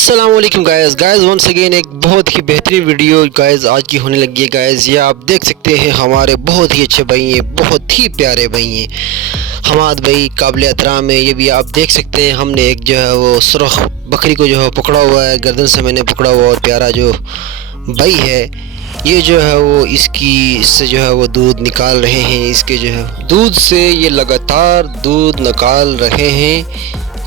السلام علیکم guys once again ایک بہت ہی بہترین ویڈیو گائز آج کی ہونے لگی ہے گائز۔ یہ آپ دیکھ سکتے ہیں ہمارے بہت ہی اچھے بھائی ہیں، بہت ہی پیارے بھائی ہیں، حماد بھائی قابل احترام ہے۔ یہ بھی آپ دیکھ سکتے ہیں ہم نے ایک جو ہے وہ سرخ بکری کو جو ہے پکڑا ہوا ہے، گردن سے میں نے پکڑا ہوا، اور پیارا جو بھائی ہے یہ جو ہے وہ اس سے جو ہے وہ دودھ نکال رہے ہیں، اس کے جو ہے دودھ سے یہ لگاتار دودھ نکال رہے ہیں۔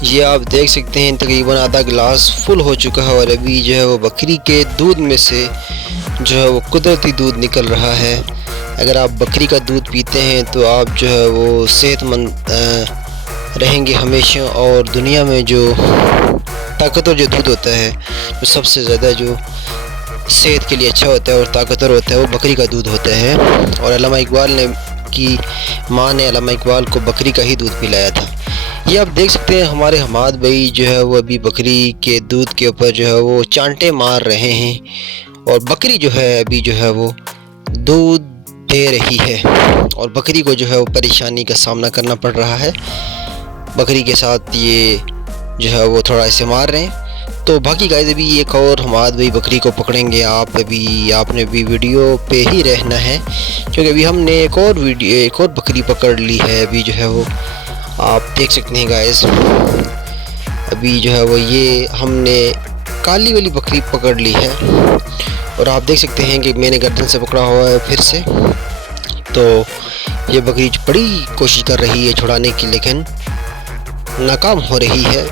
یہ آپ دیکھ سکتے ہیں تقریباً آدھا گلاس فل ہو چکا ہے، اور ابھی جو ہے وہ بکری کے دودھ میں سے جو ہے وہ قدرتی دودھ نکل رہا ہے۔ اگر آپ بکری کا دودھ پیتے ہیں تو آپ جو ہے وہ صحت مند رہیں گے ہمیشہ، اور دنیا میں جو طاقتور جو دودھ ہوتا ہے، جو سب سے زیادہ جو صحت کے لیے اچھا ہوتا ہے اور طاقتور ہوتا ہے، وہ بکری کا دودھ ہوتا ہے۔ اور علامہ اقبال نے کی ماں نے علامہ اقبال کو بکری کا ہی دودھ پلایا تھا۔ یہ آپ دیکھ سکتے ہیں ہمارے حماد بھائی جو ہے وہ ابھی بکری کے دودھ کے اوپر جو ہے وہ چانٹے مار رہے ہیں، اور بکری جو ہے ابھی جو ہے وہ دودھ دے رہی ہے، اور بکری کو جو ہے وہ پریشانی کا سامنا کرنا پڑ رہا ہے۔ بکری کے ساتھ یہ جو ہے وہ تھوڑا اسے مار رہے ہیں۔ تو باقی گائز ابھی ایک اور حماد بھائی بکری کو پکڑیں گے، آپ نے بھی ویڈیو پہ ہی رہنا ہے، کیونکہ ابھی ہم نے ایک اور بکری پکڑ لی ہے۔ ابھی جو ہے وہ آپ دیکھ سکتے ہیں گائز، ابھی جو ہے وہ یہ ہم نے کالی والی بکری پکڑ لی ہے، اور آپ دیکھ سکتے ہیں کہ میں نے گردن سے پکڑا ہوا ہے پھر سے۔ تو یہ بکری بڑی کوشش کر رہی ہے چھڑانے کی، لیکن ناکام ہو رہی ہے۔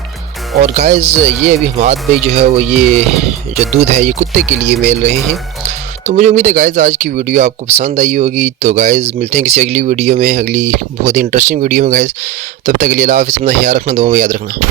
اور گائز یہ ابھی حماد بھائی جو ہے وہ یہ جو دودھ ہے یہ کتے کے لیے میل رہے ہیں۔ تو مجھے امید ہے گائز آج کی ویڈیو آپ کو پسند آئی ہوگی۔ تو گائز ملتے ہیں کسی اگلی ویڈیو میں، اگلی بہت ہی انٹرسٹنگ ویڈیو میں گائز۔ تب تک کے لیے اللہ حافظ، اپنا خیال رکھنا، دعاؤں میں یاد رکھنا۔